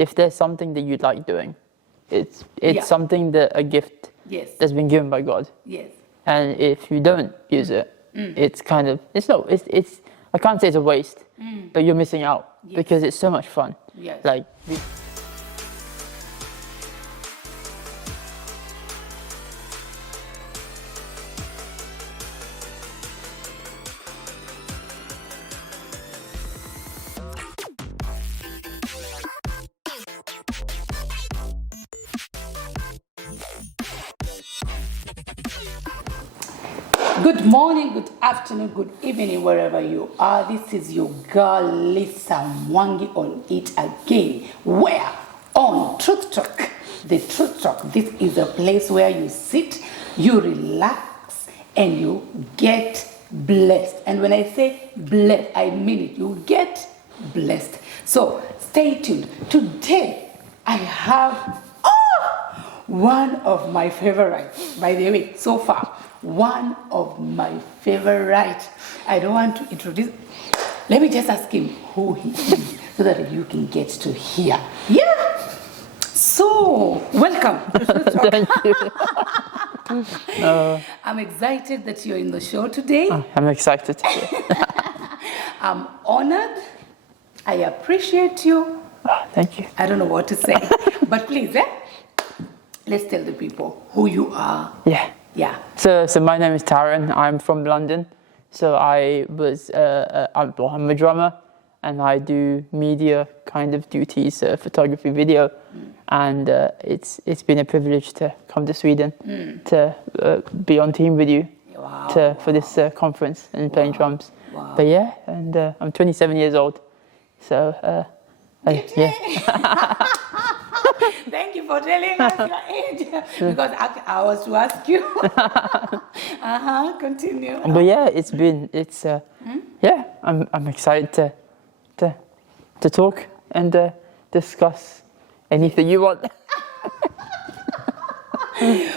if there's something that you like doing, it's something that a gift that's been given by God. Yes. And if you don't use it, it's kind of it's I can't say it's a waste, but you're missing out because it's so much fun. Yes. Like. Good morning, good afternoon, good evening, wherever you are. This is your girl Lisa Mwangi on it again. Where? On Truth Talk. The Truth Talk. This is a place where you sit, you relax, and you get blessed. And when I say blessed, I mean it. You get blessed. So stay tuned. Today, I have one of my favorites, by the way, so far. One of my favorite. I don't want to introduce. Let me just ask him who he is so that you can get to hear. Yeah. So, welcome. Thank you. I'm excited that you're in the show today. I'm excited to hear. I'm honored. I appreciate you. Thank you. I don't know what to say, but please, let's tell the people who you are. Yeah. So my name is Taryn. I'm from London. So I'm a drummer, and I do media kind of duties, photography, video, and it's been a privilege to come to Sweden to be on team with you for this conference and playing drums. Wow. But yeah, and I'm 27 years old. So Thank you for telling us your age, because I was to ask you. Continue. But yeah, I'm excited to talk and discuss anything you want.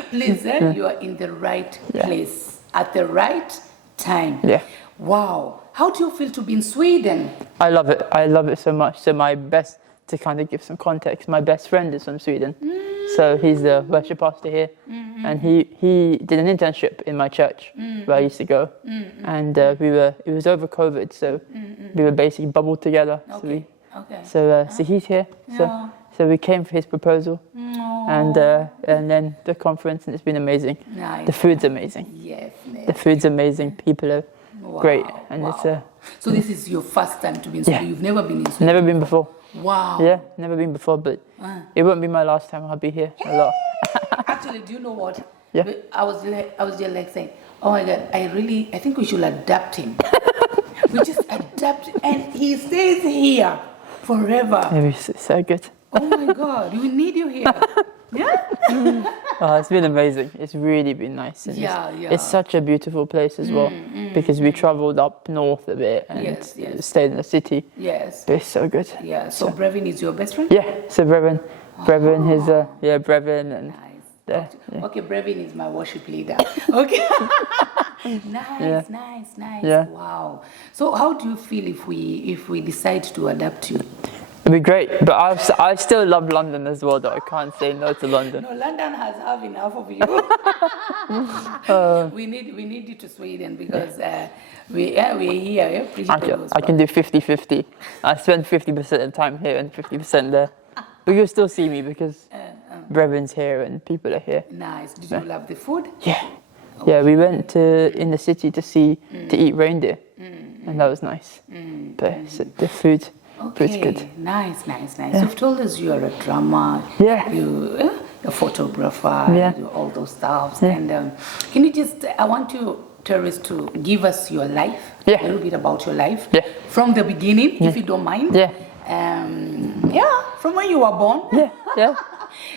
Please, you are in the right place at the right time. Yeah. Wow. How do you feel to be in Sweden? I love it. I love it so much. So to kind of give some context, my best friend is from Sweden. So he's the worship pastor here. And he did an internship in my church where I used to go. And it was over COVID, so we were basically bubbled together. Okay. So he's here. So we came for his proposal. And then the conference, and it's been amazing. Nice. The food's amazing. Yes. The food's amazing. People are great. And it's so this is your first time to be in Sweden? You've never been in Sweden? Never been before. Wow. Yeah, never been before, but it won't be my last time. I'll be here a lot. Actually, do you know what? Yeah. I was just like saying, oh my God, I think we should adapt him. We just adapt, and he stays here forever. It's so good. Oh my God, we need you here. Yeah. It's been amazing. It's really been nice. And it's such a beautiful place as well, because we travelled up north a bit and stayed in the city. Yes. But it's so good. Yeah. So Brevin is your best friend? Yeah. So Brevin is Brevin and. Nice. Okay, Brevin is my worship leader. Okay. Nice. Yeah. Wow. So how do you feel if we decide to adapt you? It'd be great, but I still love London as well, though. I can't say no to London. No, London has enough of you. We need you to Sweden, because we're here. I can do 50-50. I spend 50% of the time here and 50% there. But you'll still see me because Brevin's here and people are here. Nice. Did you love the food? Yeah. Okay. Yeah, we went in the city to eat reindeer, and that was nice. But the food. Okay, good. Nice. Yeah. You've told us you are a drummer, you a photographer, you do all those stuff. Yeah. And can you I want you, Taryn, to give us your life, a little bit about your life, from the beginning, if you don't mind. From when you were born.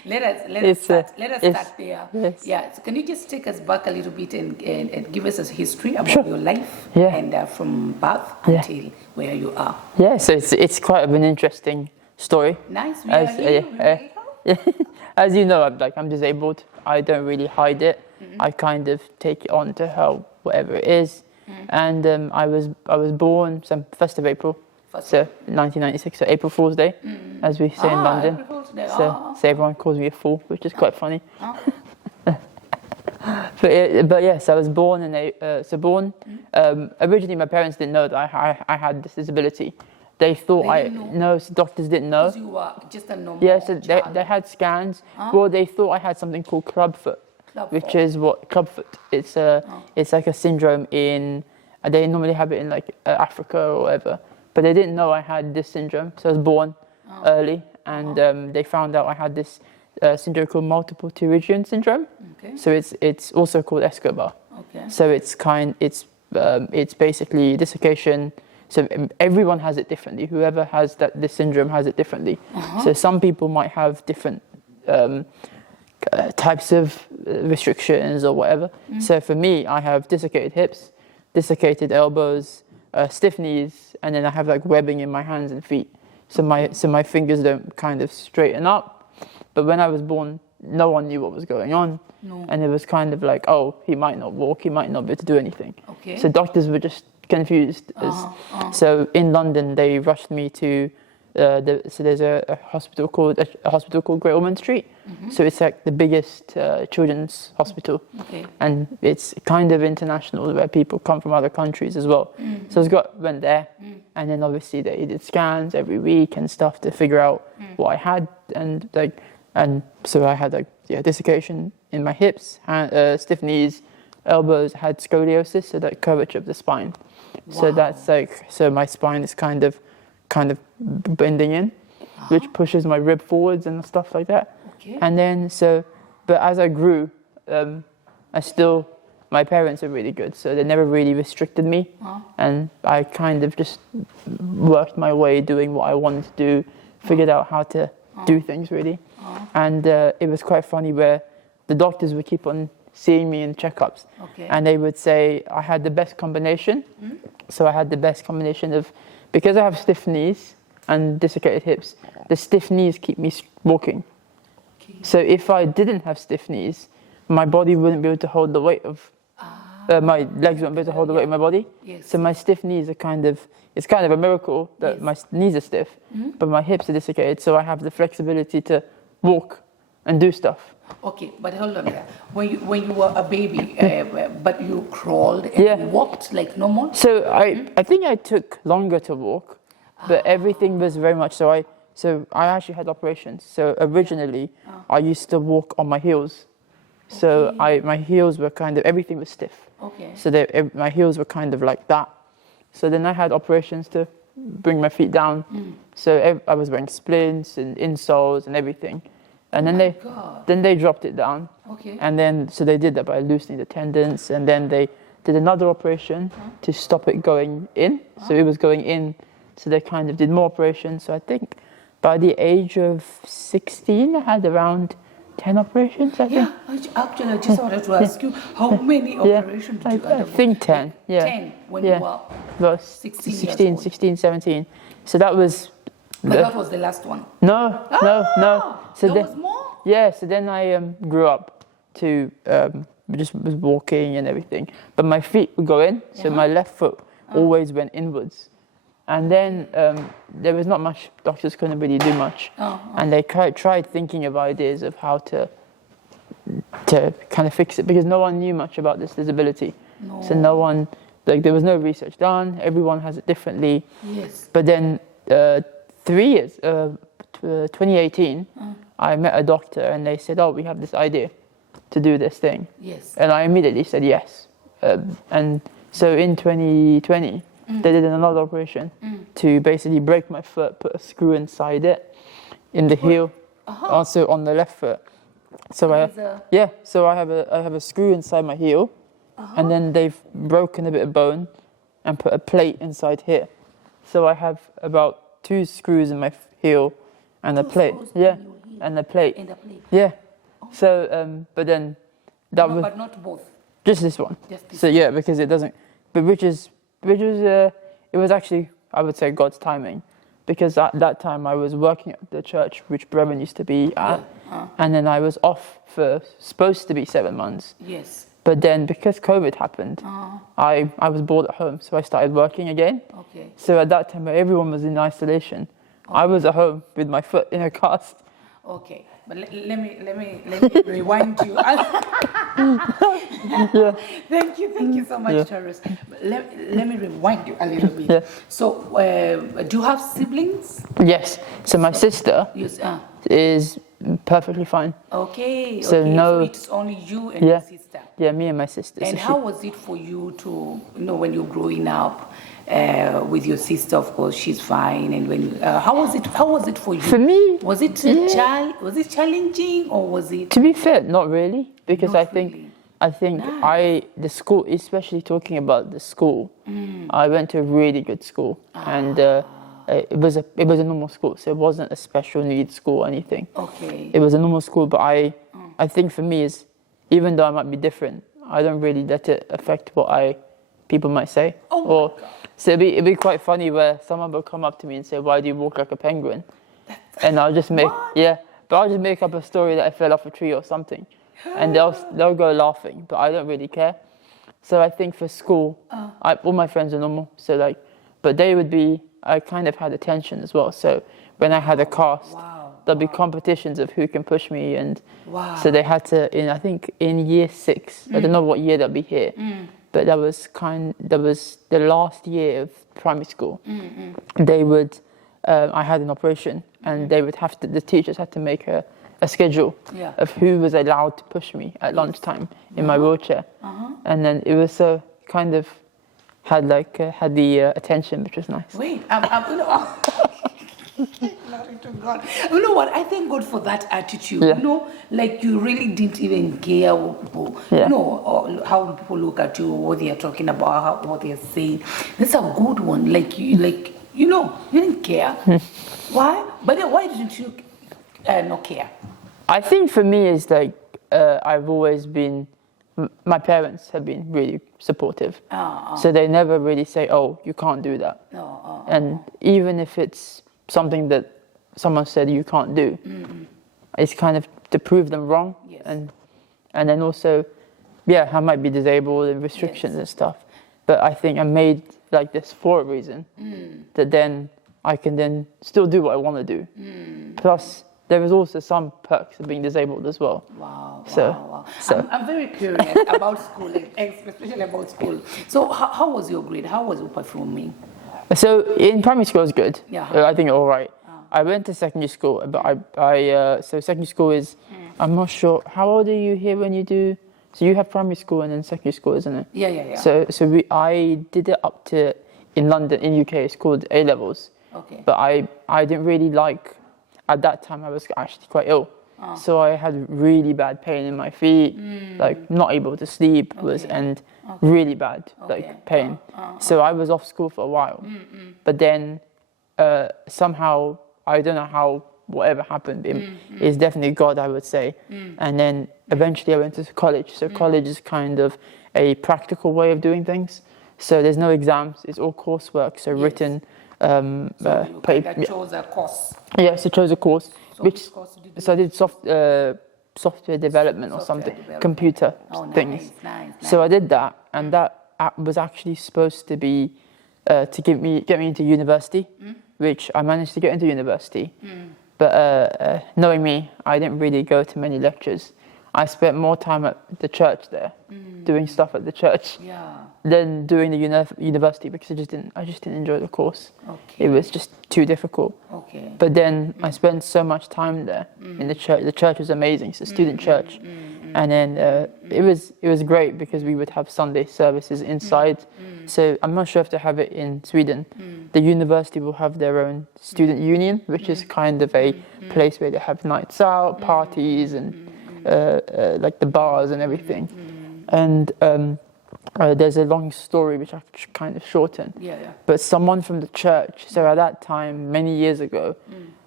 Let us start there. Yes. Yeah. So can you just take us back a little bit and give us a history about your life and from birth until where you are? Yeah. So it's quite of an interesting story. Nice. As you know, I'm disabled. I don't really hide it. I kind of take it on to whatever it is. And I was born 1st of April So 1996, so April Fool's Day, as we say in London. April Fool's Day. So everyone calls me a fool, which is quite funny. But yes, I was born originally my parents didn't know that I had this disability. They thought so doctors didn't know. Because you were just a normal Yeah, so child. they had scans. Well, they thought I had something called clubfoot, is what clubfoot. It's like a syndrome they normally have it in like Africa or whatever, but they didn't know I had this syndrome. So I was born early, and they found out I had this syndrome called multiple pterygium syndrome. Okay. So it's also called Escobar. Okay. So it's basically dislocation. So everyone has it differently. Whoever has this syndrome has it differently. So some people might have different types of restrictions or whatever. So for me, I have dislocated hips, dislocated elbows, stiff knees, and then I have like webbing in my hands and feet. So my fingers don't kind of straighten up. But when I was born, no one knew what was going on. No. And it was kind of like, oh, he might not walk, he might not be able to do anything. Okay. So doctors were just confused. So in London, they rushed me to so there's a hospital called Great Ormond Street. So it's like the biggest children's hospital. Okay. And it's kind of international, where people come from other countries as well. So I went there, and then obviously they did scans every week and stuff to figure out what I had, and so I had dislocation in my hips, stiff knees, elbows. I had scoliosis, so that curvature of the spine. Wow. So that's so my spine is kind of bending in, which pushes my rib forwards and stuff like that. Okay. And then but as I grew, my parents are really good, so they never really restricted me, and I kind of just worked my way doing what I wanted to do, figured out how to do things really. And it was quite funny where the doctors would keep on seeing me in checkups, and they would say I had the best combination. So I had the best combination of, because I have stiff knees and dislocated hips, the stiff knees keep me walking. Okay. So if I didn't have stiff knees, my body wouldn't be able to hold the weight of, my legs wouldn't be able to hold the weight of my body. Yes. So my stiff knees are it's kind of a miracle that my knees are stiff, but my hips are dislocated, so I have the flexibility to walk and do stuff. Okay, but hold on there. When you were a baby, but you crawled and you walked like normal? So I think I took longer to walk, but everything was very much so I actually had operations. So originally I used to walk on my heels. So my heels were everything was stiff. Okay. So my heels were kind of like that. So then I had operations to bring my feet down. So I was wearing splints and insoles and everything. And then they dropped it down. Okay. And then so they did that by loosening the tendons, and then they did another operation to stop it going in. So it was going in, so they kind of did more operations. So I think by the age of 16, I had around 10 operations, I think. Yeah, actually, I just wanted to ask you, how many operations did you I think 10, yeah. 10 when you were about 16, 17. So that was... But that was the last one? No. So there was more? Yeah, so then I grew up to just was walking and everything. But my feet would go in, so my left foot always went inwards. And then there was not much, doctors couldn't really do much. And they tried thinking of ideas of how to kind of fix it, because no one knew much about this disability. No. So no one, there was no research done, everyone has it differently. Yes. But then 2018, I met a doctor and they said, we have this idea to do this thing. Yes. And I immediately said yes. And so in 2020, they did another operation to basically break my foot, put a screw inside it, in the heel, also on the left foot. So I have a screw inside my heel, and then they've broken a bit of bone and put a plate inside here. So I have about 2 screws in my heel and a plate. Yeah, and a plate. In the plate. Yeah. So, but then that was. But not both. Just this one. Just this so yeah, because it doesn't. But which was it was actually, I would say, God's timing, because at that time I was working at the church which Bremen used to be at, and then I was off for supposed to be 7 months. Yes. But then because COVID happened, I was bored at home, so I started working again. Okay. Okay. So at that time, everyone was in isolation. I was at home with my foot in a cast. Okay, but let me rewind you. Yeah. Thank you so much, Yeah. Taryn. Let me rewind you a little bit. Yeah. So, do you have siblings? Yes. So my sister Yes. is perfectly fine. Okay. So okay. no- So it's only you and your sister. Yeah, me and my sister. And So how was it for you to, when you're growing up with your sister? Of course, she's fine. And when how was it? How was it for you? For me, was it was it challenging or was it? to be fair, not really, because Not I think really. I the school, especially talking about the school, I went to a really good school, and it was a normal school, so it wasn't a special needs school or anything. Okay. It was a normal school, but I think for me is, even though I might be different, I don't really let it affect what people might say. Oh my Or God. so it'd be quite funny where someone will come up to me and say, "Why do you walk like a penguin?" And I'll just make but I'll just make up a story that I fell off a tree or something, and they'll go laughing, but I don't really care. So I think for school, all my friends are normal. So but they would be. I kind of had attention as well. So when I had a cast, there'll be competitions of who can push me, and so they had to. I think in year 6, I don't know what year they'll be here, but that was the last year of primary school. They would. I had an operation, and they would have to. The teachers had to make a schedule of who was allowed to push me at lunchtime in my wheelchair, and then it was so kind of had the attention, which was nice. Wait, glory to God. You know what? I thank God for that attitude. Yeah. Like you really didn't even care what people, or how people look at you, what they are talking about, what they are saying. That's a good one. You didn't care. Why? But then why didn't you not care? I think for me is I've always been. My parents have been really supportive, so they never really say, "Oh, you can't do that." And even if it's something that someone said you can't do, it's kind of to prove them wrong. Yes. And then also, I might be disabled and restrictions and stuff, but I think I'm made like this for a reason, that then I can then still do what I want to do. Plus, there is also some perks of being disabled as well. Wow. So I'm very curious about school, especially about school. So how was your grade? How was your performing? So in primary school, it was good. Yeah. I think all right. I went to secondary school, but so secondary school is, I'm not sure, how old are you here when you do? So you have primary school and then secondary school, isn't it? Yeah. So I did it up to, in London, in UK, it's called A levels. Okay. But I didn't really at that time I was actually quite ill. So I had really bad pain in my feet, not able to sleep and really bad pain. So I was off school for a while. But then somehow, I don't know how, whatever happened, it's definitely God, I would say. And then eventually I went to college. So college is kind of a practical way of doing things. So there's no exams, it's all coursework, so written. So you kind of chose a course. Yes, I chose a course. So which course did you do? So I did software development or something, computer things. Nice. So I did that, and that was actually supposed to be to get me into university, which I managed to get into university. But knowing me, I didn't really go to many lectures. I spent more time at the church there, doing stuff at the church, than doing the university, because I just didn't enjoy the course. Okay. It was just too difficult. Okay. But then I spent so much time there in the church. The church was amazing. It's a student church, and then it was great because we would have Sunday services inside. So I'm not sure if they have it in Sweden. The university will have their own student union, which is kind of a place where they have nights out, parties, and like the bars and everything. And there's a long story which I kind of shorten. But someone from the church, so at that time, many years ago,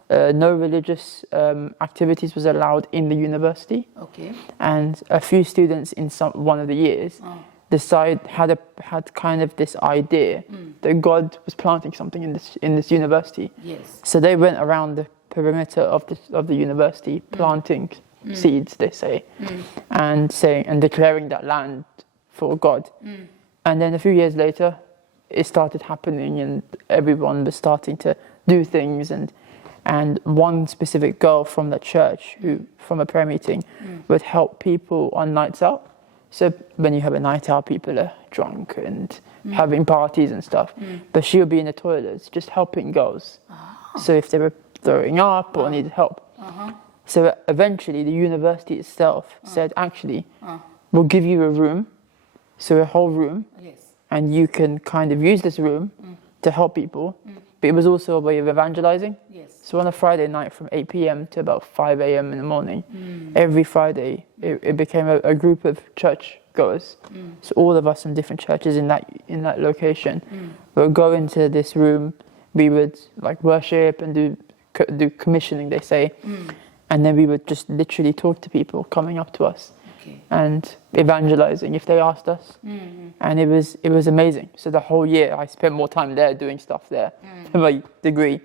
no religious activities was allowed in the university. Okay. And a few students in one of the years had kind of this idea that God was planting something in this university. Yes. So they went around the perimeter of the university planting seeds, they say, and declaring that land for God. And then a few years later, it started happening, and everyone was starting to do things, and one specific girl from the church, who from a prayer meeting, would help people on nights out. So when you have a night out, people are drunk and having parties and stuff. But she would be in the toilets just helping girls. So if they were throwing up or needed help. So eventually the university itself said, actually, we'll give you a room, so a whole room, and you can kind of use this room to help people. But it was also a way of evangelizing. So on a Friday night from 8 p.m. to about 5 a.m. in the morning, every Friday it became a group of church goers. So all of us from different churches in that location would go into this room. We would like worship and do commissioning, they say, and then we would just literally talk to people coming up to us and evangelizing if they asked us. And it was amazing. So the whole year I spent more time there doing stuff there for my degree.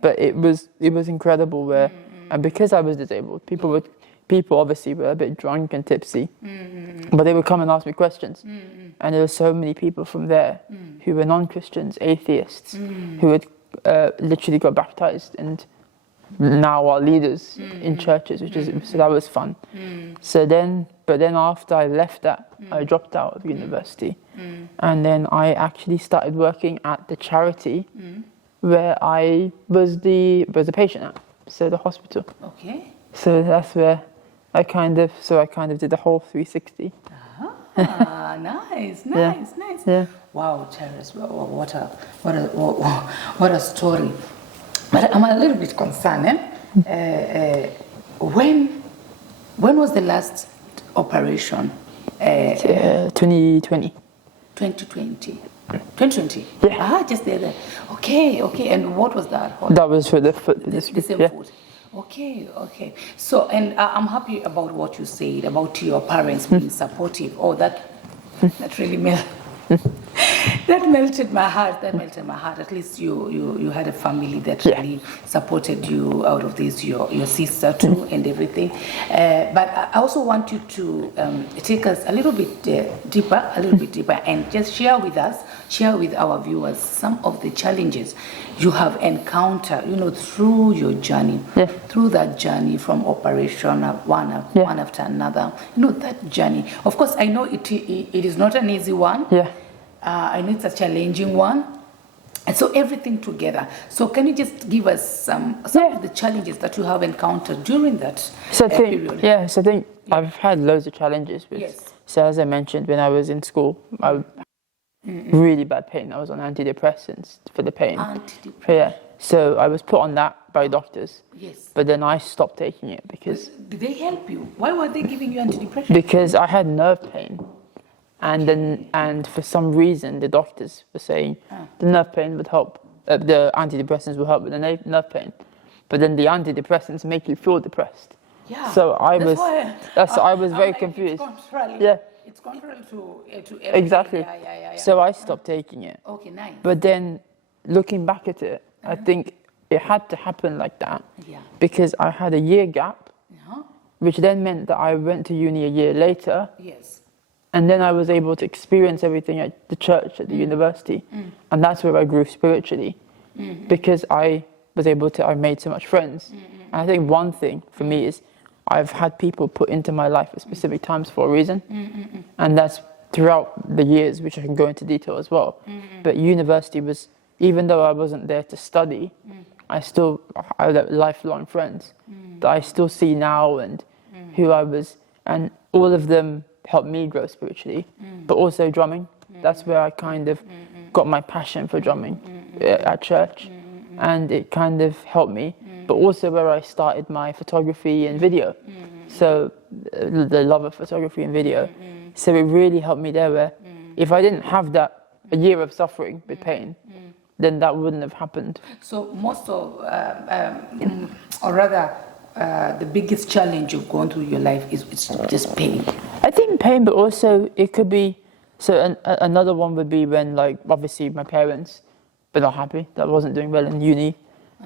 But it was incredible where, and because I was disabled, people obviously were a bit drunk and tipsy, but they would come and ask me questions. And there were so many people from there who were non-Christians, atheists, who had literally got baptized and now are leaders in churches, so that was fun. But then after I left that, I dropped out of university, and then I actually started working at the charity where I was a patient at, so the hospital. So that's where I kind of did the whole 360. Nice. Yeah. Wow, Terrace, what a story. But I'm a little bit concerned. When was the last operation? 2020. 2020. 2020. Yeah. Just there. Okay. And what was that? That was for the foot. The same foot. Okay. So, and I'm happy about what you said about your parents being supportive. Oh, that really that melted my heart. At least you had a family that really supported you out of this. Your sister too, and everything. But I also want you to take us a little bit deeper, and just share with our viewers some of the challenges you have encountered, through your journey, through that journey from operation one after another. That journey. Of course, I know it is not an easy one. I know it's a challenging one. And so everything together. So can you just give us some of the challenges that you have encountered during that period? So I think I've had loads of challenges. So as I mentioned, when I was in school, I had really bad pain. I was on antidepressants for the pain. So I was put on that by doctors. But then I stopped taking it because... Did they help you? Why were they giving you antidepressants? Because I had nerve pain. And for some reason, the doctors were saying the nerve pain would help, the antidepressants will help with the nerve pain, but then the antidepressants make you feel depressed. So I was very confused. It's contrary to everything. Exactly. So I stopped taking it. Okay, nice. But then, looking back at it, I think it had to happen like that because I had a year gap, which then meant that I went to uni a year later. And then I was able to experience everything at the church, at the university. And that's where I grew spiritually. Because I made so much friends. And I think one thing for me is I've had people put into my life at specific times for a reason. And that's throughout the years, which I can go into detail as well. But university was, even though I wasn't there to study, I had lifelong friends that I still see now and who I was, and all of them helped me grow spiritually, but also drumming. That's where I kind of got my passion for drumming at church, and it kind of helped me, but also where I started my photography and video. So the love of photography and video. So it really helped me there, where if I didn't have that, a year of suffering with pain, then that wouldn't have happened. So most of, or rather, the biggest challenge you've gone through your life is just pain. I think pain, but also it could be, another one would be when, like, obviously my parents were not happy that I wasn't doing well in uni.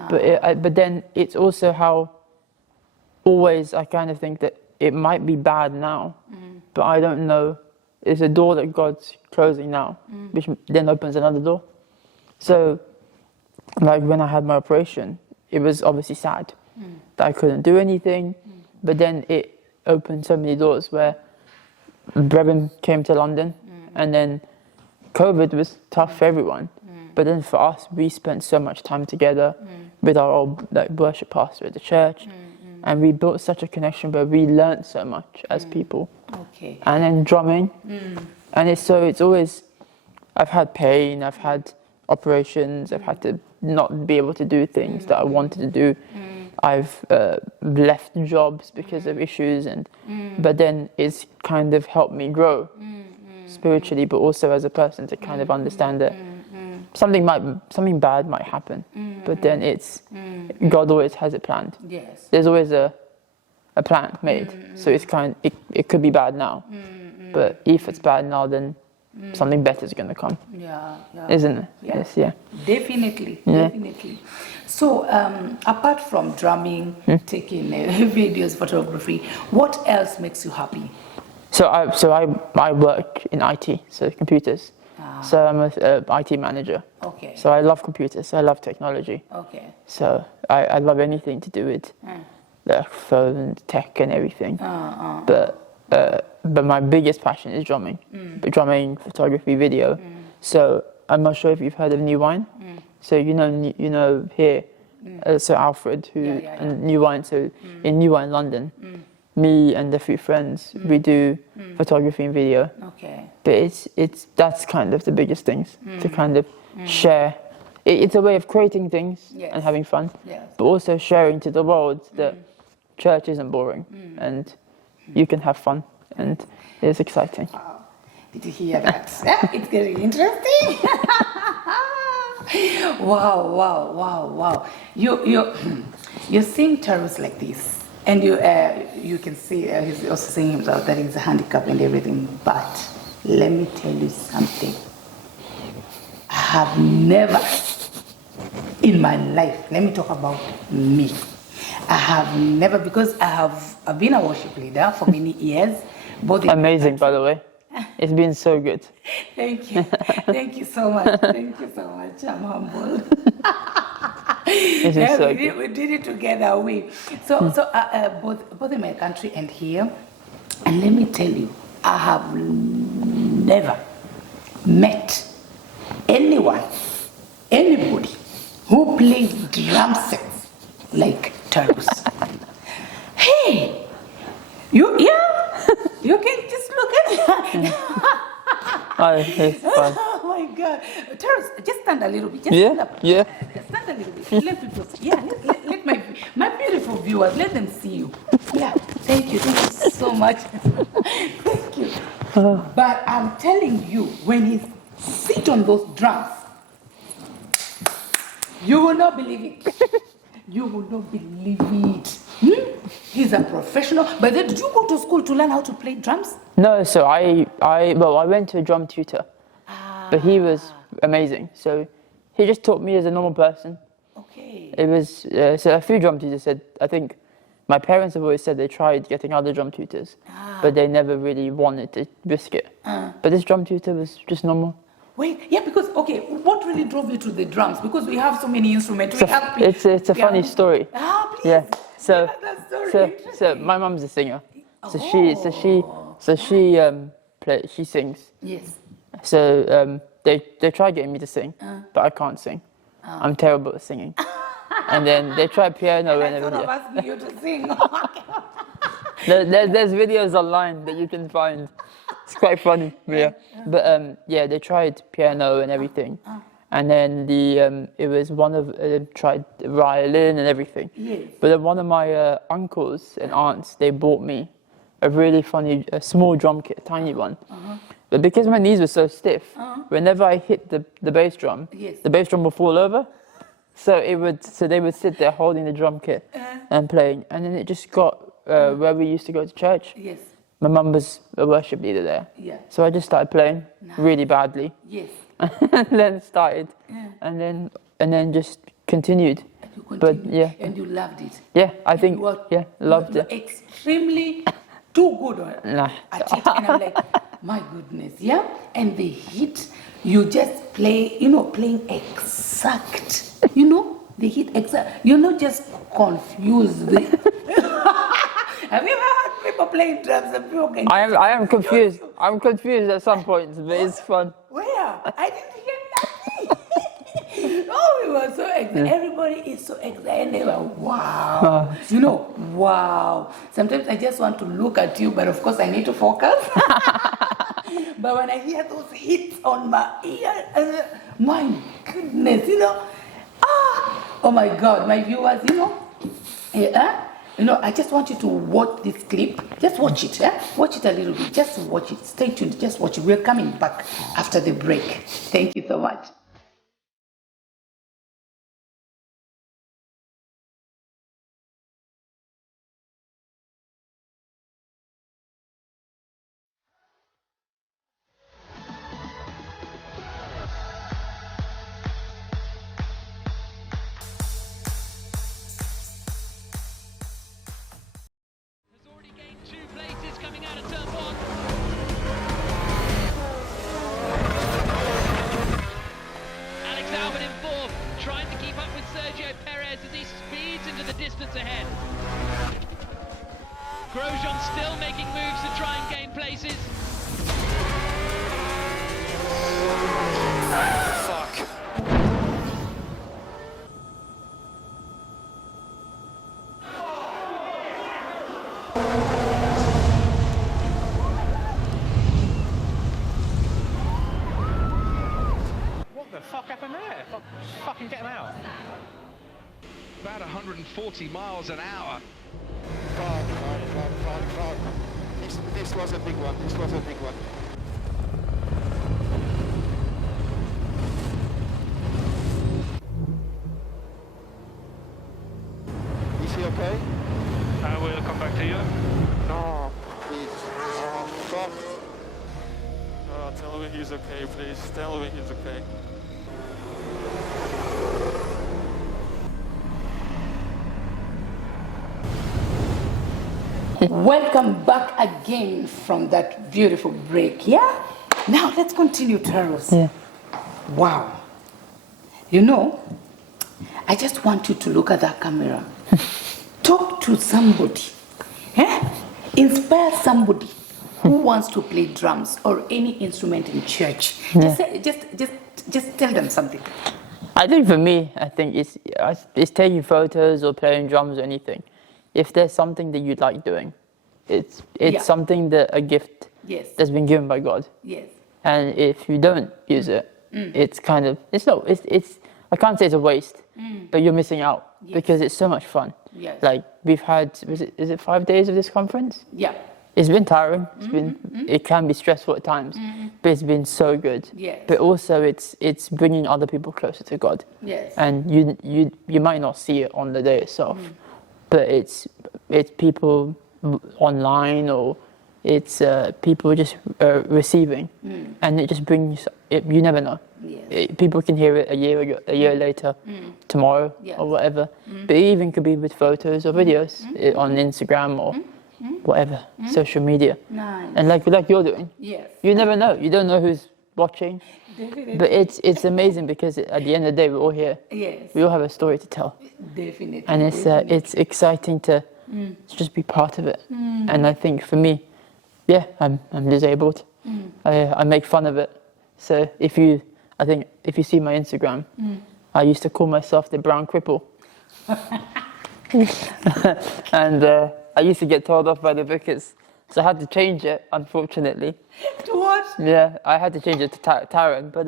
But then it's also how always I kind of think that it might be bad now, but I don't know it's a door that God's closing now, which then opens another door. So, like when I had my operation, it was obviously sad that I couldn't do anything, but then it opened so many doors where Brevin came to London, and then COVID was tough for everyone. But then for us, we spent so much time together with our old worship pastor at the church, and we built such a connection where we learned so much as people. Okay. And then drumming, and it's always, I've had pain, I've had operations, I've had to not be able to do things that I wanted to do. I've left jobs because of issues, but then it's kind of helped me grow spiritually, but also as a person to kind of understand that something bad might happen, but then it's God always has it planned. Yes. There's always a plan made, so it's it could be bad now, but if it's bad now, then something better is going to come. Yeah. Isn't it? Yeah. Yes. Yeah. Definitely. So, apart from drumming, taking videos, photography, what else makes you happy? So I work in IT, so computers. So I'm a IT manager. Okay. So I love computers. I love technology. Okay. So I love anything to do with the phone, tech, and everything. But my biggest passion is drumming. Drumming, photography, video. So I'm not sure if you've heard of New Wine. So you know here, so Alfred and New Wine. So in New Wine, London, me and a few friends, we do photography and video. Okay. But that's kind of the biggest things to kind of share. It's a way of creating things and having fun, but also sharing to the world that church isn't boring and you can have fun, and it's exciting. Wow. Did you hear that? It's getting interesting. Wow. You're seeing Tarus like this, and you can see he's also saying himself that he's a handicap and everything. But let me tell you something. I have never in my life, let me talk about me. I have never, because I've been a worship leader for many years. Amazing, by the way. It's been so good. Thank you so much. I'm humble. It's been so good. We did it together. Both in my country and here, and let me tell you, I have never met anybody who plays drum sets like Tarus. Hey, you can just look at it. It's fun. Oh my God, Tarus, just stand a little bit. Just Yeah, stand up. yeah. Stand a little bit. Let people see. Yeah, let my beautiful viewers, let them see you. Yeah, thank you so much. Thank you. But I'm telling you, when he sits on those drums, you will not believe it. You will not believe it. He's a professional. But then, did you go to school to learn how to play drums? No, so I went to a drum tutor, but he was amazing. So he just taught me as a normal person. Okay. It was so a few drum tutors said, I think my parents have always said they tried getting other drum tutors, but they never really wanted to risk it. But this drum tutor was just normal. Wait, yeah, because, okay, what really drove you to the drums? Because we have so many instruments. It's a funny story. Please. Yeah. So So my mum's a singer. So she sings. Yes. So they tried getting me to sing, but I can't sing. I'm terrible at singing. And then they tried piano and I thought everything. of asking you to sing. There's videos online that you can find. It's quite funny, yeah. But they tried piano and everything, and then it was one of tried violin and everything. Yes. But then one of my uncles and aunts, they bought me a really funny, small drum kit, a tiny one. But because my knees were so stiff, whenever I hit the bass drum, the bass drum would fall over. So they would sit there holding the drum kit and playing, and then it just got where we used to go to church. Yes. My mum was a worship leader there. Yeah. So I just started playing really badly. Yes. And then started. And then just continued. You continued. But yeah. And you loved it. Yeah, I think loved you it. Extremely too good at it. And I'm like, My goodness, yeah. And the heat, you just play, playing exact, the heat exact. You're not just confused. Have you ever heard people playing drums and people can... I am confused. I'm confused at some points, but it's fun. Where? I didn't hear nothing. Oh, we were so excited. Everybody is so excited. And they were, wow. Wow. Sometimes I just want to look at you, but of course I need to focus. But when I hear those hits on my ear, my goodness, oh my God, my viewers, I just want you to watch this clip. Just watch it, Watch it a little bit. Just watch it. Stay tuned. Just watch it. We're coming back after the break. Thank you so much. Ahead. Grosjean still making moves to try and gain places. Fuck. What the fuck happened there? Fucking get him out. About 140 miles an hour. Fuck. This was a big one. Is he okay? I will come back to you. No, please. Oh, fuck. Tell me he's okay, please. Tell me he's okay. Welcome back again from that beautiful break, yeah? Now let's continue, Tarus. Yeah. Wow. I just want you to look at that camera. Talk to somebody. Inspire somebody who wants to play drums or any instrument in church. Yeah. Just tell them something. I think for me, it's taking photos or playing drums or anything. If there's something that you like doing, it's something a gift that's been given by God. Yes. And if you don't use it, it's kind of I can't say it's a waste, but you're missing out because it's so much fun. Yes. Like we've had, is it 5 days of this conference? Yeah. It's been tiring. It can be stressful at times, but it's been so good. Yes. But also it's bringing other people closer to God. Yes. And you might not see it on the day itself, but it's people online or it's people just receiving, and it just brings it. You never know. Yes. People can hear it a year later, tomorrow or whatever. But it even could be with photos or videos on Instagram or whatever social media. Nice. And like you're doing. Yes. You never know. You don't know who's watching. Definitely. But it's amazing because at the end of the day we're all here. Yes. We all have a story to tell. Definitely. And it's exciting to just be part of it. And I think for me, I'm disabled. I make fun of it. So if you see my Instagram, I used to call myself the brown cripple. And I used to get told off by the vicars. So I had to change it, unfortunately. To what? Yeah, I had to change it to Taryn, but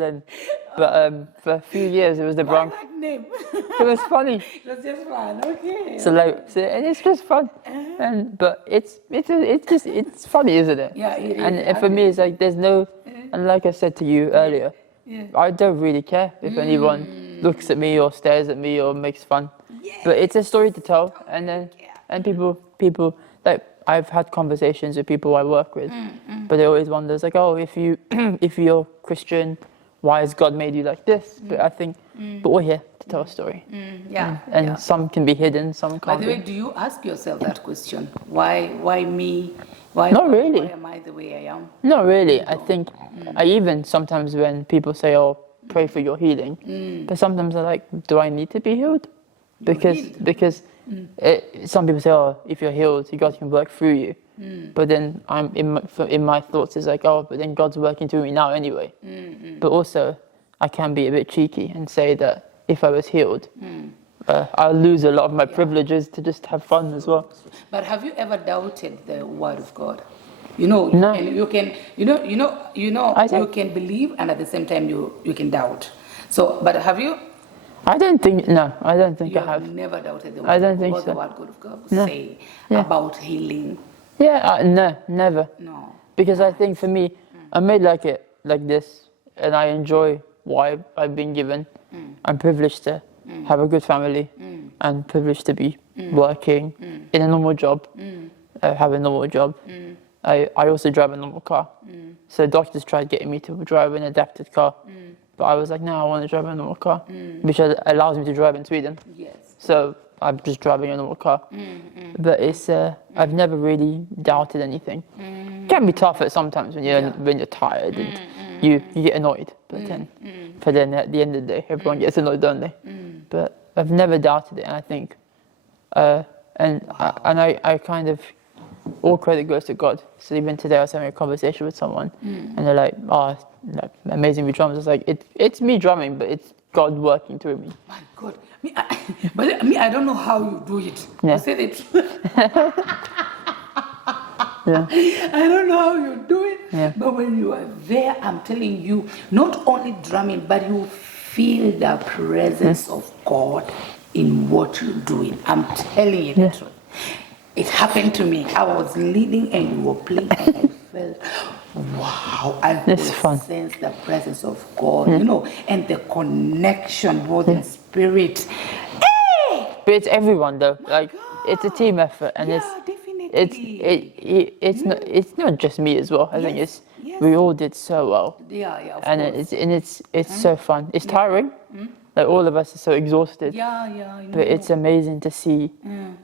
for a few years it was the brown. Why that name? It was funny. That's just fun. Okay. And it's just fun, but it's funny, isn't it? Yeah, it is. And for me, it's like there's no, and like I said to you earlier, I don't really care if anyone looks at me or stares at me or makes fun, but it's a story to tell, and people like I've had conversations with people I work with, but they always wonder, like, oh, if you're Christian, why has God made you like this? But I think, but we're here to tell a story. Yeah. And yeah. some can be hidden, some By can't the way, be. do you ask yourself that question? Why me? Why, Not really. Why am I the way I am? No, really. I think I even sometimes when people say, "Oh, pray for your healing," but sometimes I'm like, "Do I need to be healed?" Because some people say, "Oh, if you're healed, God can work through you." But then I'm in my thoughts is like, "Oh, but then God's working through me now anyway." But also, I can be a bit cheeky and say that if I was healed, I'll lose a lot of my privileges to just have fun as well. But have you ever doubted the word of God? You know, No. you can I think- you can believe, and at the same time you can doubt. So, but have you? I don't think You I have. never doubted the word. I don't think what so. the word God of God would No. say Yeah. about healing. Yeah, no, never. No. Because I think for me, I'm made like this, and I enjoy what I've been given. I'm privileged to have a good family, and privileged to be working in a normal job, have a normal job. I also drive a normal car. So doctors tried getting me to drive an adapted car, but I was like, no, I want to drive a normal car, which allows me to drive in Sweden. Yes. So I'm just driving a normal car. But it's I've never really doubted anything. It can be tough at sometimes when you're tired and you get annoyed. But then at the end of the day, everyone gets annoyed, don't they? But I've never doubted it, and I think I kind of, all credit goes to God. So even today I was having a conversation with someone and they're like, "Oh, like, amazing with drums." It's like it's me drumming, but it's God working through me. My God. I don't know how you do it. Yeah. To say the truth. Yeah. I don't know how you do it. Yeah. But when you are there, I'm telling you, not only drumming, but you feel the presence of God in what you're doing. I'm telling you the truth. It happened to me. I was leading and you were playing and I felt, wow, I could It's fun. sense the presence of God, and the connection with the Spirit. Hey! But it's everyone though. Like it's a team effort, and Yeah, definitely. it's not just me as well. I think Yes, yes. we all did so well, Yeah, of and course. it's so fun. It's tiring. Like all of us are so exhausted. Yeah. But it's amazing to see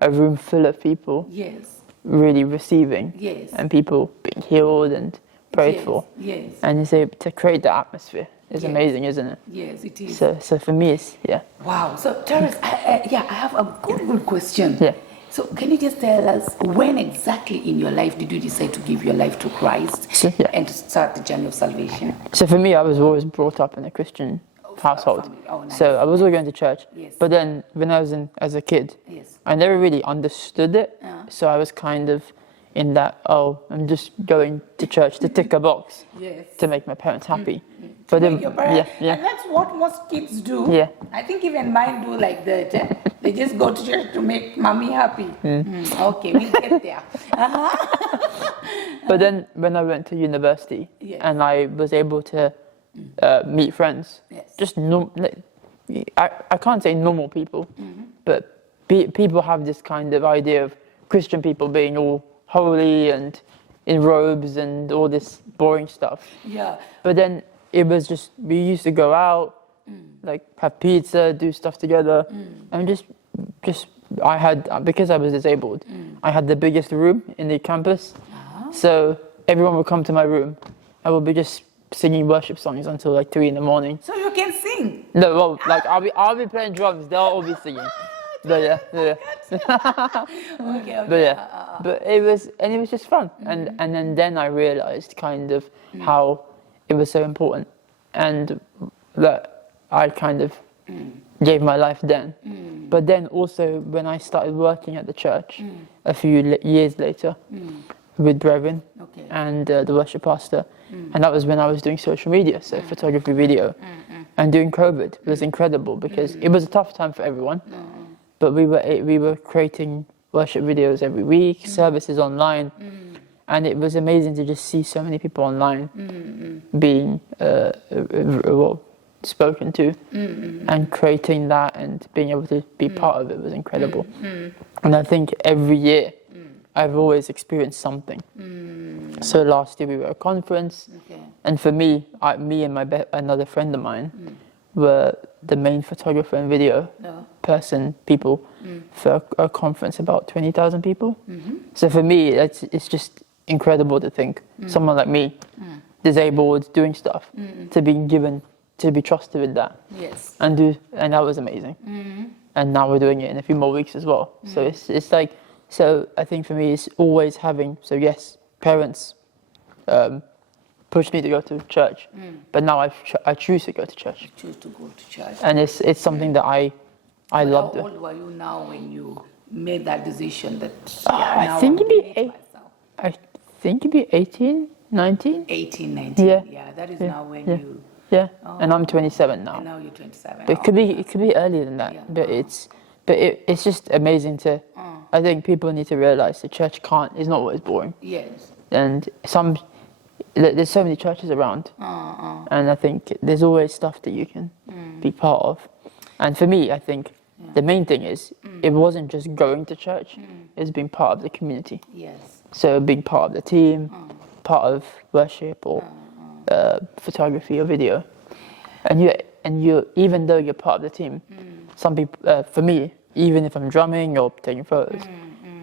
a room full of people Yes. really receiving, Yes. and people being healed and prayed Yes, for, yes. and it's able to create the atmosphere. It's Yes. amazing, isn't it? Yes, it is. So for me, it's Wow. So, Taryn, I have a good question. Yeah. So, can you just tell us when exactly in your life did you decide to give your life to Christ Yeah. and to start the journey of salvation? So for me, I was always brought up in a Christian household. family. Oh, nice. So I was always going to church. Yes. But then when I was as a kid, Yes. I never really understood it. So I was kind of in that, I'm just going to church to tick a box Yes. to make my parents happy. But then, Your parents, yeah. And that's what most kids do. Yeah. I think even mine do like that. They just go to church to make mommy happy. Okay, we'll get there. But then when I went to university Yes. and I was able to meet friends, Yes. just I can't say normal people, but people have this kind of idea of Christian people being all holy and in robes and all this boring stuff. Yeah. But then it was just, we used to go out, like have pizza, do stuff together, and just I had, because I was disabled, I had the biggest room in the campus. So everyone would come to my room. I would be just singing worship songs until like 3 a.m. So you can sing. No, well, like I'll be playing drums. They'll all be singing. But yeah. Okay. But yeah, but it was just fun. And then I realized kind of how it was so important, and that I kind of gave my life then. But then also when I started working at the church a few years later with Brevin Okay. and the worship pastor, and that was when I was doing social media, so photography, video, and during COVID. It was incredible because it was a tough time for everyone, but we were creating worship videos every week, services online, and it was amazing to just see so many people online being spoken to, and creating that and being able to be part of it was incredible. And I think every year I've always experienced something. So last year we were at a conference, And for me, me and another friend of mine were the main photographer and video people for a conference about 20,000 people. So for me, it's just incredible to think someone like me, disabled, doing stuff, to be trusted with that. Yes. And that was amazing. And now we're doing it in a few more weeks as well. So it's like, so I think for me, it's always having, so yes, parents pushed me to go to church, but now I choose to go to church. You choose to go to church. And it's something that I love. How old were you now when you made that decision that I think it'd be 18, 19. 18, 19. Yeah. That is now when you. Yeah, and I'm 27 now. And now you're 27. But it could be earlier than that. But it's just amazing to. I think people need to realize the church is not always boring. Yes. And there's so many churches around, and I think there's always stuff that you can be part of. And for me, I think the main thing is it wasn't just going to church; it's being part of the community. Yes. So being part of the team, part of worship or photography or video, and you even though you're part of the team, some people for me, even if I'm drumming or taking photos,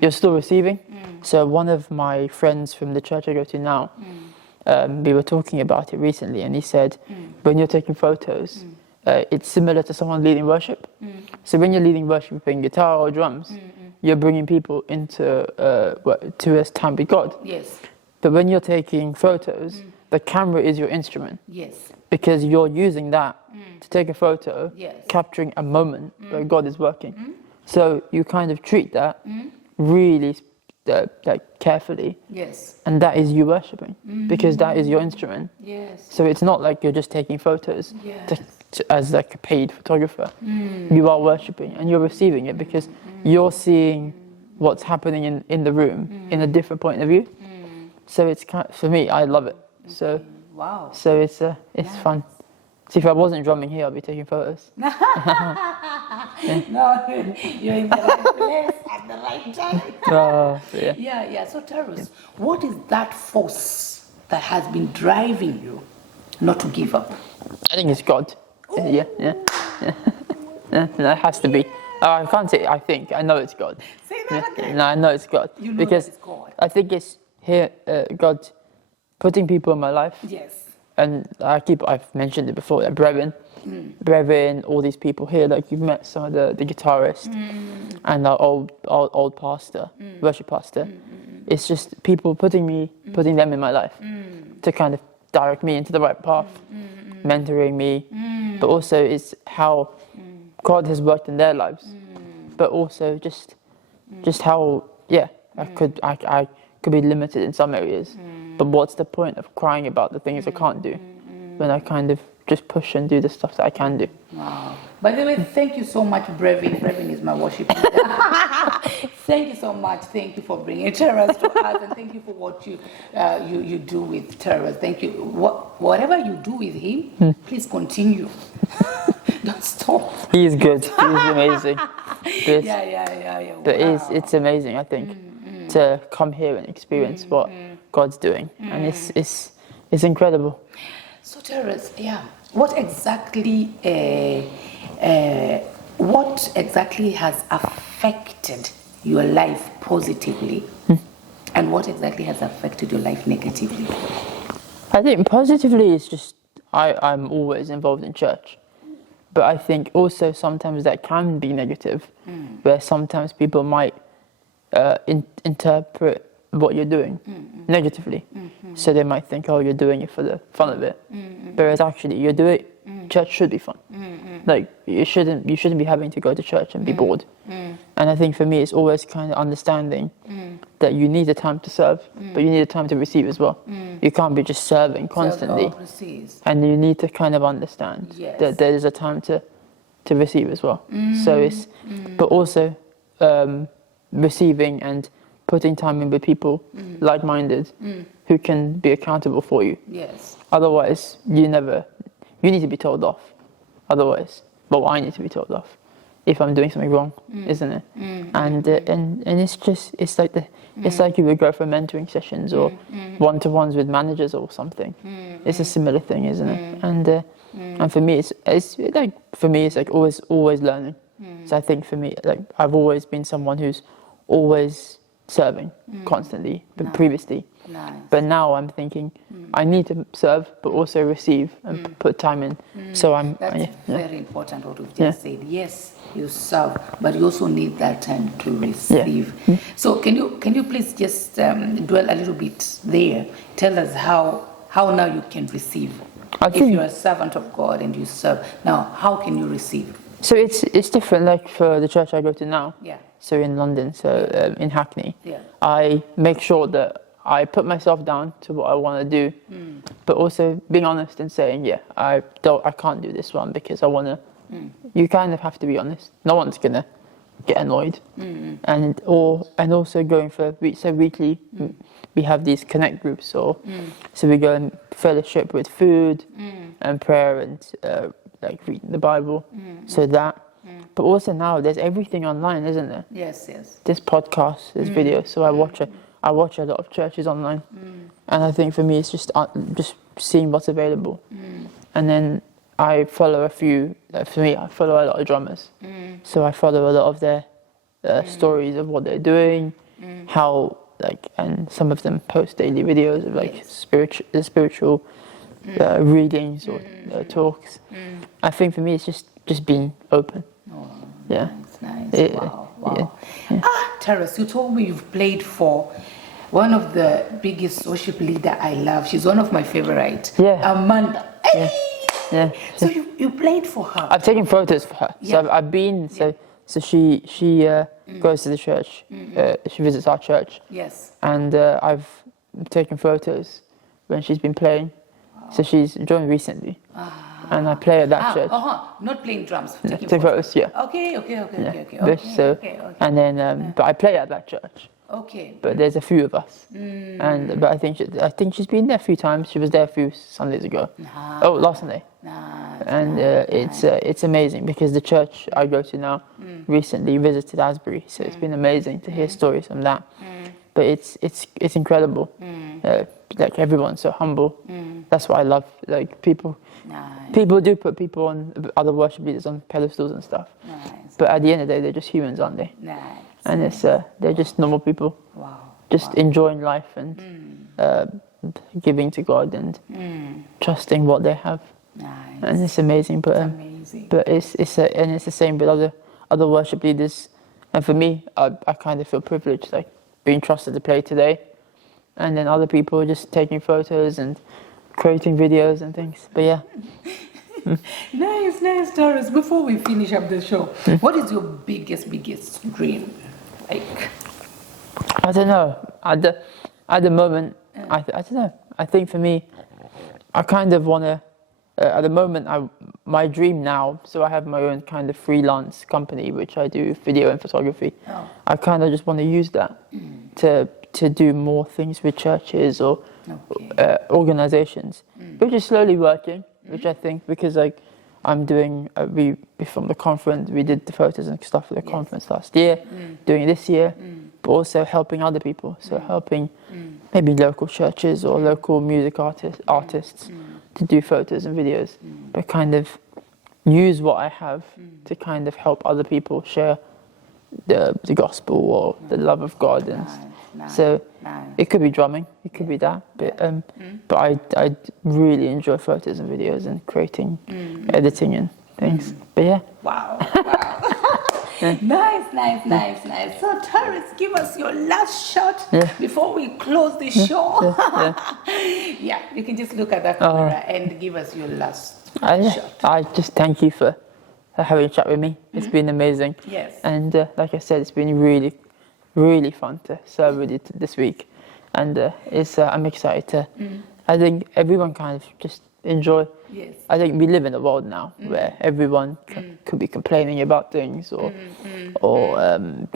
you're still receiving. So one of my friends from the church I go to now, we were talking about it recently, and he said when you're taking photos, it's similar to someone leading worship. So when you're leading worship playing guitar or drums, you're bringing people into to a time with God. Yes. But when you're taking photos, the camera is your instrument. Yes. Because you're using that to take a photo, Yes. capturing a moment where God is working. So you kind of treat that really carefully. Yes. And that is you worshipping, because that is your instrument. Yes. So it's not like you're just taking photos Yes. as like a paid photographer. You are worshipping and you're receiving it because you're seeing what's happening in the room in a different point of view. So it's for me, I love it. So Wow. so it's fun. See, if I wasn't drumming here, I'd be taking photos. No, you're in the right place at the right time. Yeah. Yeah. So, Tarun, what is that force that has been driving you not to give up? I think it's God. Yeah. No, it has to be. I can't say I think. I know it's God. Say that again. No, I know it's God. You know because that it's God. I think it's here, God putting people in my life. Yes. And I've mentioned it before, like Brevin, all these people here, like you've met some of the guitarists and our old pastor, worship pastor. It's just people putting them in my life to kind of direct me into the right path, mentoring me, but also it's how God has worked in their lives, but also just how I could be limited in some areas. But what's the point of crying about the things I can't do when I kind of just push and do the stuff that I can do? Wow. By the way, thank you so much, Brevin. Brevin is my worship leader. Thank you so much. Thank you for bringing terrors to us, and thank you for what you do with terrors. Thank you. Whatever you do with him, please continue. Don't stop. He is good. He is amazing. Yeah. But Wow. it's amazing, I think, to come here and experience what God's doing, and it's incredible. So, Terrence, what exactly has affected your life positively, and what exactly has affected your life negatively? I think positively is just I'm always involved in church, but I think also sometimes that can be negative, where sometimes people might interpret what you're doing negatively. So they might think, oh, you're doing it for the fun of it. Whereas actually church should be fun. Like you shouldn't be having to go to church and be bored. And I think for me it's always kind of understanding that you need a time to serve, but you need a time to receive as well. You can't be just serving constantly. And you need to kind of understand that there is a time to receive as well. So it's but also receiving and putting time in with people like-minded who can be accountable for you. Yes. Otherwise, you need to be told off. Otherwise, I need to be told off if I'm doing something wrong, isn't it? And it's It's like you would go for mentoring sessions or one-to-ones with managers or something. It's a similar thing, isn't it? And for me, it's like always learning. So I think for me, like I've always been someone who's always serving constantly, but previously. Nice. But now I'm thinking I need to serve, but also receive and put time in. So That's very important what you've just said. Yes, you serve, but you also need that time to receive. So can you please just dwell a little bit there? Tell us how now you can receive. If you're a servant of God and you serve, now how can you receive? So it's different. Like for the church I go to now. Yeah. So in London, in Hackney, Yeah. I make sure that I put myself down to what I want to do, but also being honest and saying, I can't do this one because I want to. You kind of have to be honest. No one's gonna get annoyed, and also going for weekly. We have these connect groups, so we go and fellowship with food and prayer and like reading the Bible, But also now there's everything online, isn't there? Yes. There's podcasts, there's videos. So I watch a lot of churches online, and I think for me it's just seeing what's available, and then I follow a few. For me, I follow a lot of drummers, so I follow a lot of their stories of what they're doing, how and some of them post daily videos of spiritual readings or talks. I think for me it's just being open. Nice. Wow. Taryn, you told me you've played for one of the biggest worship leader I love. She's one of my favorite. Yeah. Amanda. Hey! Yeah. So you played for her. I've taken photos for her. So I've been. So she goes to the church. She visits our church. Yes. And I've taken photos when she's been playing. Wow. So she's joined recently. And I play at that church. Not playing drums. Taking photos. Yeah. Okay. And then, but I play at that church. Okay. But there's a few of us, but I think she's been there a few times. She was there a few Sundays ago. Last Sunday. And it's amazing because the church I go to now recently visited Asbury, so it's been amazing to hear stories from that. But it's incredible. Like everyone's so humble. That's what I love. Like people do put people on other worship leaders on pedestals and stuff. But at the end of the day, they're just humans, aren't they? And they're just normal people, just enjoying life and giving to God and trusting what they have. And it's amazing. But it's the same with other worship leaders. And for me, I kind of feel privileged, like being trusted to play today, and then other people just taking photos and creating videos and things. But yeah. Nice, Taryn. Before we finish up the show, what is your biggest dream? Like, I don't know. At the moment, I don't know. I think for me, I kind of want to. At the moment, my dream now. So I have my own kind of freelance company, which I do video and photography. I kind of just want to use that to do more things with churches or organizations, which is slowly working. Which I think because like I'm doing from the conference, we did the photos and stuff for the conference last year, doing it this year, but also helping other people. So helping maybe local churches or local music artists to do photos and videos, but kind of use what I have to kind of help other people share the gospel or the love of God. And so it could be drumming, it could be that, but I really enjoy photos and videos and creating, editing and things. But yeah. Wow. Nice. So Taryn, give us your last shot before we close the show. Yeah, you can just look at that camera and give us your last shot. I just thank you for having a chat with me. It's been amazing. Yes. And like I said, it's been really, really fun to serve with you this week. And I'm excited to, I think everyone kind of just enjoy. Yes. I think we live in a world now where everyone could be complaining about things or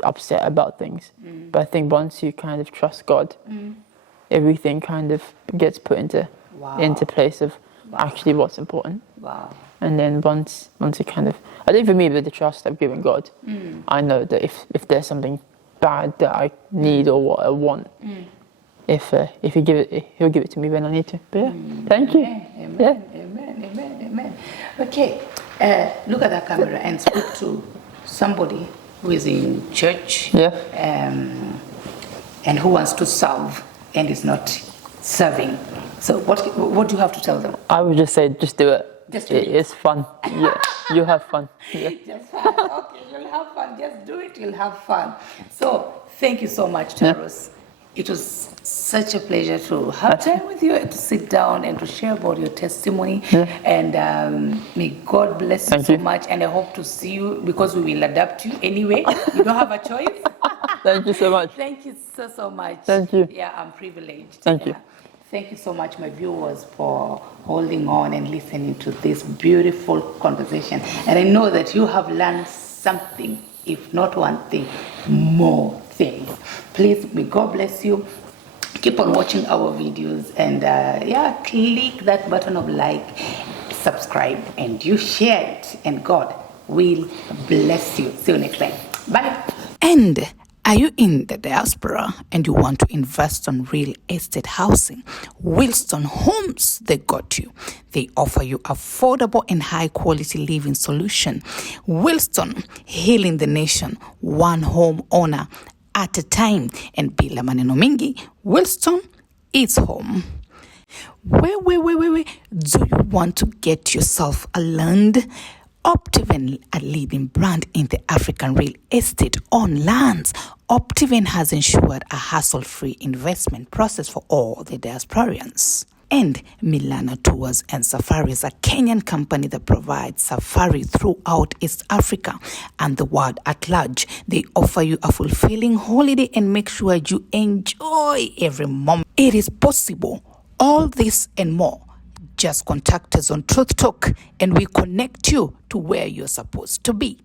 upset about things. But I think once you kind of trust God, everything kind of gets put into place of actually what's important. Wow. And then once you kind of, I think for me with the trust I've given God, I know that if there's something bad that I need or what I want. If you give it, he'll give it to me when I need to. But yeah, thank you. Amen, Yeah. amen. Okay, look at that camera and speak to somebody who is in church. Yeah. And who wants to serve and is not serving. So what do you have to tell them? I would just say, just do it. Just do it. It's fun. Yeah, you have fun. Yeah. Just fun. Okay, you'll have fun. Just do it. You'll have fun. So thank you so much, Tarus. It was such a pleasure to have time with you and to sit down and to share about your testimony. And may God bless you Thank so you. much. And I hope to see you because we will adapt you anyway. You don't have a choice. Thank you so much. Thank you so much. Thank you. Yeah, I'm privileged. Thank you. Thank you so much, my viewers, for holding on and listening to this beautiful conversation. And I know that you have learned something, if not one thing, more things. Please, may God bless you. Keep on watching our videos and click that button of like, subscribe, and you share it. And God will bless you. See you next time. Bye. And are you in the diaspora and you want to invest on real estate housing? Wilston Homes, they got you. They offer you affordable and high quality living solution. Wilston, healing the nation, one home owner at a time. And bila maneno mingi, Wilston is home. Wait. Do you want to get yourself a land? Optiven, a leading brand in the African real estate on lands. Optiven has ensured a hassle-free investment process for all the diasporians. And Milana Tours and Safaris, a Kenyan company that provides safari throughout East Africa and the world at large. They offer you a fulfilling holiday and make sure you enjoy every moment. It is possible. All this and more. Just contact us on Truth Talk and we connect you to where you're supposed to be.